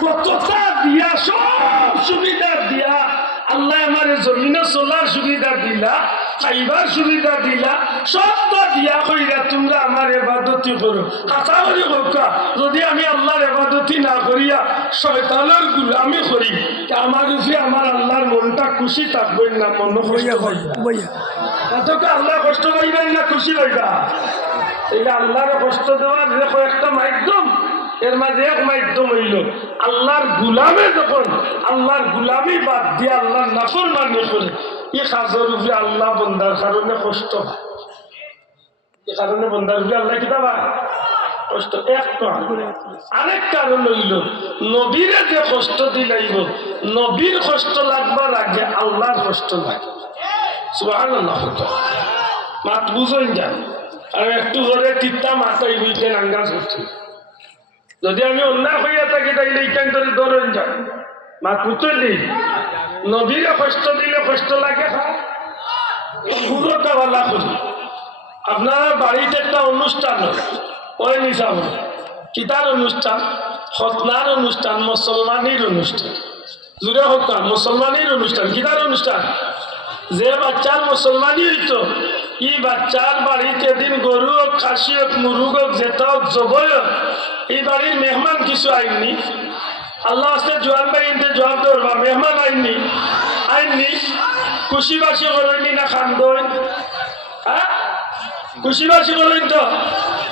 কতটা দিয়া সব সুবিধা দিয়া আল্লাহ আমার জমিনে চলার সুবিধা দিলা খাইবার সুবিধা দিলা সবটা দিয়া কইরা তোমরা আমার এবাদতি করো। কাঁচা করি হোকা যদি আমি আল্লাহর এবাদতি না করিয়া শয়তানের গুলামি করি তা আমার উপরে আমার আল্লাহর মনটা খুশি থাকবেন না মন পাইবা বইয়া এতকে আল্লাহ কষ্ট পাইবেন না খুশি পাইবা এই আল্লাহর কষ্ট দেওয়ার কয়েকটা মাধ্যম এর মাঝে এক মাধ্যম হইল। আল্লাহর গুলামে যখন, আল্লাহর গুলামি বাদ দিয়ে আল্লাহর নাফর মানে করে এই কাজের উপরে আল্লাহ বন্দার কারণে কষ্ট হয় এই কারণে বন্দার উপরে আল্লাহ কিতা পায়? কষ্ট। কষ্ট মাত একটু করে তিত্তা মাথায় বুঝতেন আঙ্গাজ করছি যদি আমি অন্যায় হইয়া থাকি, তাইলে এইখান ধরে ধরেন যান মাত বুঝলি নদীরে কষ্ট দিলে কষ্ট লাগে পুরোটা ভালা করি আপনারা বাড়িতে একটা অনুষ্ঠান হয় ওই নিজাম কিতার অনুষ্ঠান? খতনার অনুষ্ঠান, মুসলমানের অনুষ্ঠান। জুড়ে না, মুসলমানের অনুষ্ঠান, কিতার অনুষ্ঠান? যে বাচ্চার মুসলমানই হইতো, ই বাচ্চার বাড়িতে দিন গরু হোক, খাসি হোক, মুরুগ হোক যেটা হোক হোক এই বাড়ির মেহমান কিছু আইননি। আল্লাহ আসতে জোয়ান ভাই ইনতে জবাব ধরবা, মেহমান আইননি। আইননি খুশি বাসি করেননি না খান্দন হ্যাঁ? খুশি বাসি করেন তো।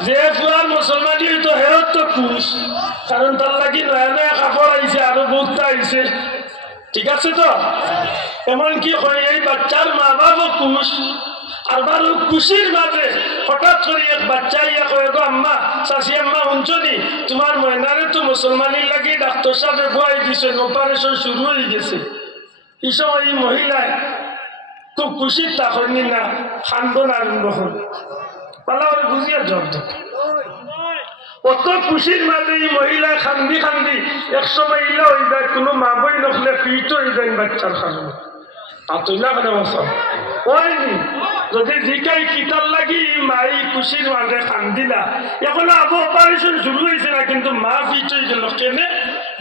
যে পুরান মুসলমানই হইতো, হেরত তো খুশ কারণ তার লাগি নয়া নয়া কাপড় আইছে আরও বহুত আইছে। ঠিক আছে তো? এমনকি হয় এই বাচ্চার মা বাবাও খুশ আর বারো খুশির মাঝে হঠাৎ করে এক বাচ্চা ইয়া কয়ে, গো আম্মা চাষি আম্মা, শুনছনি? তোমার ময়নারে তো মুসলমানির লাগি ডাক্তার সাহেব ভয় দিছে অপারেশন শুরু হয়ে গেছে। এই সময় এই মহিলায় খুব খুশির তা হয়নি না খান্দন আরম্ভ হল। পালা ওরা বুঝিয়া জব দেখ কত খুশির মাঝে এই মহিলা খান্দি খান্দি একশো মাইলা হয়ে যায়, কোনো মা বই নখলে ফিট হয়ে যায় বাচ্চার কারণে আতইলা করে বসা। হয়নি। যদি জিকাই কিতার লাগি মাই খুশির মাঝে খান্দিলা এখন আবু অপারেশন শুরু হয়েছে না, কিন্তু মা হয়ে গেল কেনে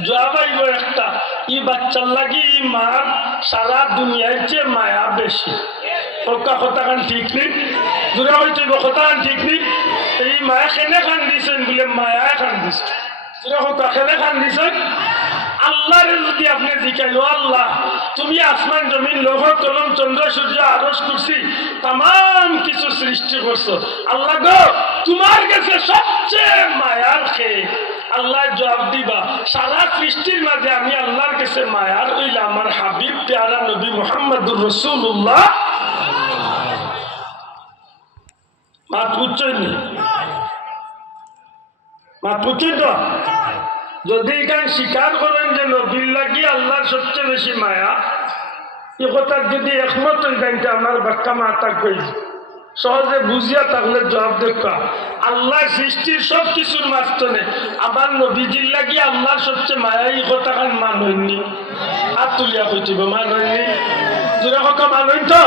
জবাব আইব একটা। ই বাচ্চার লাগি মার সারা দুনিয়ার চেয়ে মায়া বেশি পক্কা কথা খান ঠিক নেই দূরা হইতে কথা খান ঠিক নেই এই মায়া কেনে খান দিছেন বলে? মায়া খান দিছে দূরা কথা কেনে খান দিছেন আল্লাহর যদি আপনি জিকাইলো আল্লাহ তুমি আসমান জমিন, লোহ, কলম, চন্দ্র, সূর্য আরস করছি তাম কিছু সৃষ্টি করছ। আল্লাহ গো, তোমার কাছে সবচেয়ে মায়ার খেয়ে আল্লাহ জবাব দিবা, সারা সৃষ্টির মাঝে আমি আল্লাহর কাছে মায়ার হইলে আমার হাবিব, প্যারা নবী মোহাম্মদুর রসুল্লাহ মাত বুঝছনি মাত বুঝছেন তো? যদি এখানে স্বীকার করেন যে নবীর লাগি আল্লাহর সবচেয়ে বেশি মায়া, এ কথার যদি একমত যে আমার বাক্কা মাতা কই? সহজে বুঝিয়া তাহলে জবাব দেখা আল্লাহ সৃষ্টির সব কিছুর মাঝখানে আমার নবীজির লাগি আল্লাহর সবচেয়ে মায়া কথা খান মান হইনি হাত তুলিয়া কইতিব মান হইনি দুরা কথা মান হইন তো?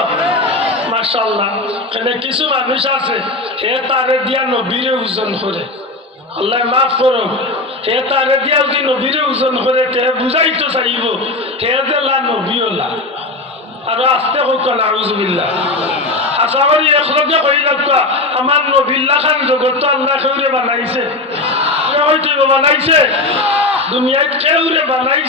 মাশাল্লাহ এখানে কিছু মানুষ আছে, হে তারে দিয়া নবীরে ওজন করে। আল্লাহ মাফ করো হে তারে দিয়া যদি নবীরে ওজন করে, তে বুঝাইতো চাইব। হে যে লা নবীওলা আৰু আস্তে কৈত নাউজুবিল্লাহ আশাবাৰী একলগে কই লাগবা আমাৰ নবিল্লা খান জগতটো আল্লাহ কেউরে বানাইছে? কেউ বানাইছে? দুনিয়াত কেউরে বানাইছে?